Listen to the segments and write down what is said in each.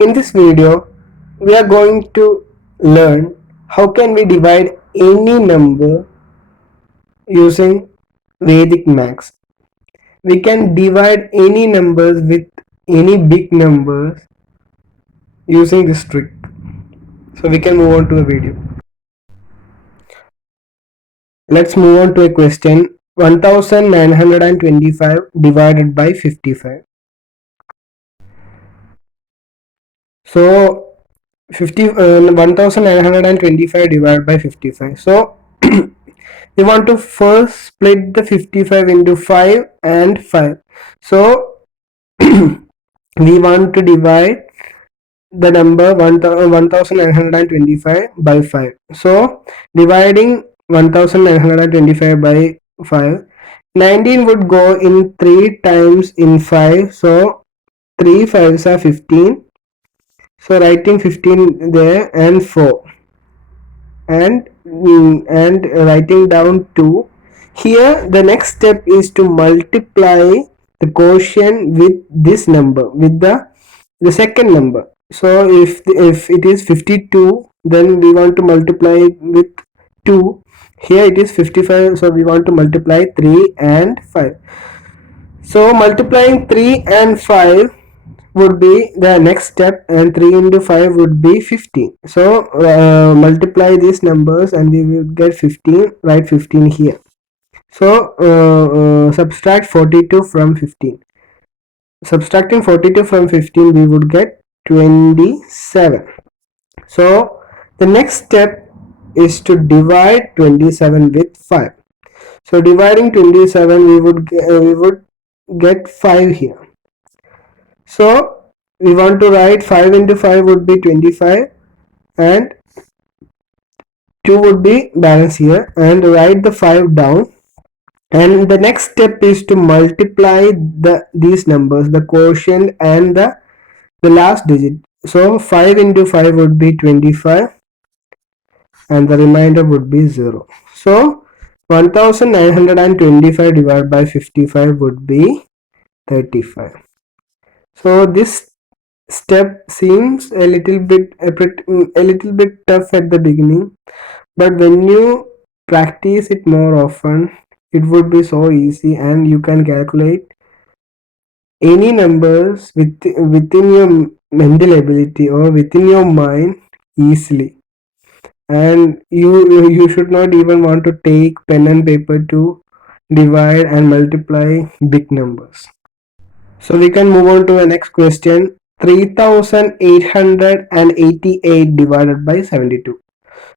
In this video, we are going to learn how can we divide any number using Vedic maths. We can divide any numbers with any big numbers using this trick. So we can move on to the video. Let's move on to a question. 1925 divided by 55. So 1925 divided by 55. So we want to first split the 55 into 5 and 5. So we want to divide the number 1925 by 5. So dividing 1925 by 5, 19 would go in 3 times in 5. So 3 5s are 15. So writing 15 there and 4 and writing down 2. Here the next step is to multiply the quotient with this number, with the second number. So if it is 52, then we want to multiply it with 2. Here it is 55, so we want to multiply 3 and 5. So multiplying 3 and 5 would be the next step, and 3 into 5 would be 15. So multiply these numbers and we will get 15. Write 15 here. So subtract 42 from 15. Subtracting 42 from 15, we would get 27. So the next step is to divide 27 with 5. So dividing 27, we would get 5 here. So we want to write 5 into 5 would be 25 and 2 would be balance here, and write the 5 down. And the next step is to multiply these numbers, the quotient and the last digit. So 5 into 5 would be 25 and the remainder would be 0. So 1925 divided by 55 would be 35. So this step seems a little bit tough at the beginning, but when you practice it more often, it would be so easy, and you can calculate any numbers within your mental ability or within your mind easily. And you should not even want to take pen and paper to divide and multiply big numbers. So we can move on to the next question. 3888 divided by 72.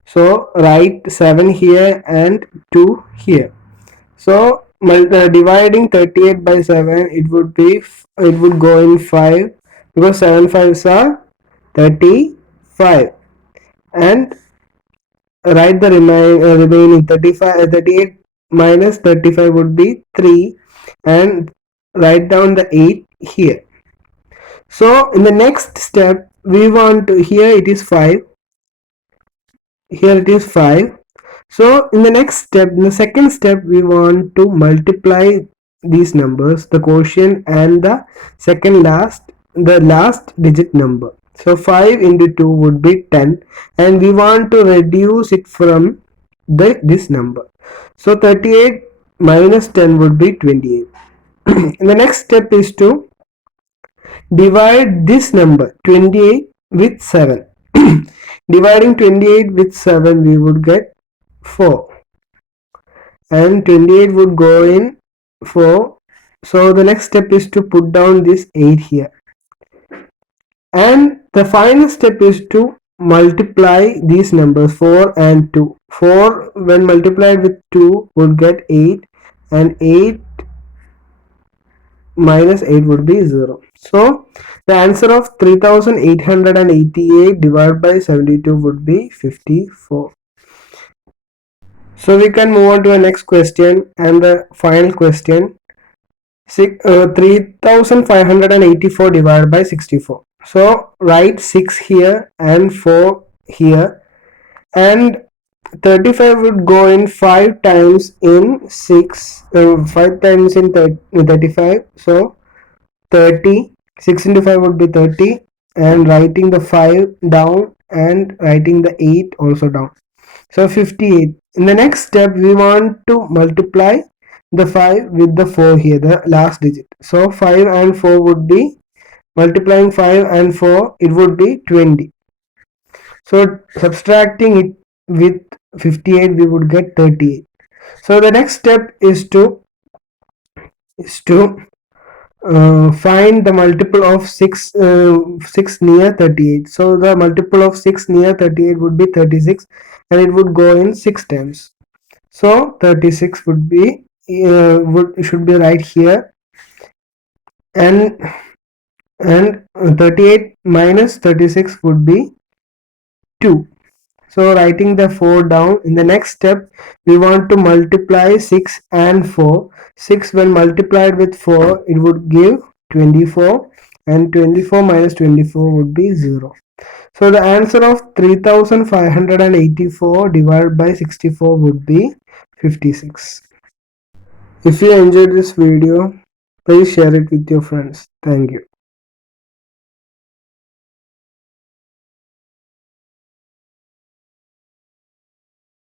So write 7 here and 2 here. So dividing 38 by 7, it would go in 5, because 7 5s are 35, and write the remaining 38 minus 35 would be 3, and write down the 8 here. So in the next step, we want to, here it is 5, here it is 5. So in the next step, in the second step, we want to multiply these numbers, the quotient and the last digit number. So 5 into 2 would be 10, and we want to reduce it from this number. So 38 minus 10 would be 28. And the next step is to divide this number 28 with 7. Dividing 28 with 7, we would get 4, and 28 would go in 4. So the next step is to put down this 8 here, and the final step is to multiply these numbers 4 and 2. 4 when multiplied with 2 would get 8, and 8 minus 8 would be 0. So the answer of 3888 divided by 72 would be 54. So we can move on to the next question and the final question. 3584 divided by 64. So write 6 here and 4 here, and 35 would go in 5 times in 6, 5 times in 35. So 30, 6 into 5 would be 30, and writing the 5 down and writing the 8 also down. So 58. In the next step, we want to multiply the 5 with the 4 here, the last digit. So 5 and 4 would be, multiplying 5 and 4, it would be 20. So subtracting it with 58, we would get 38. So the next step is to find the multiple of 6 near 38. So the multiple of 6 near 38 would be 36, and it would go in 6 times. So 36 would be should be right here, and 38 minus 36 would be 2. So writing the 4 down. In the next step, we want to multiply 6 and 4. 6 when multiplied with 4, it would give 24, and 24 minus 24 would be 0. So the answer of 3584 divided by 64 would be 56. If you enjoyed this video, please share it with your friends. Thank you.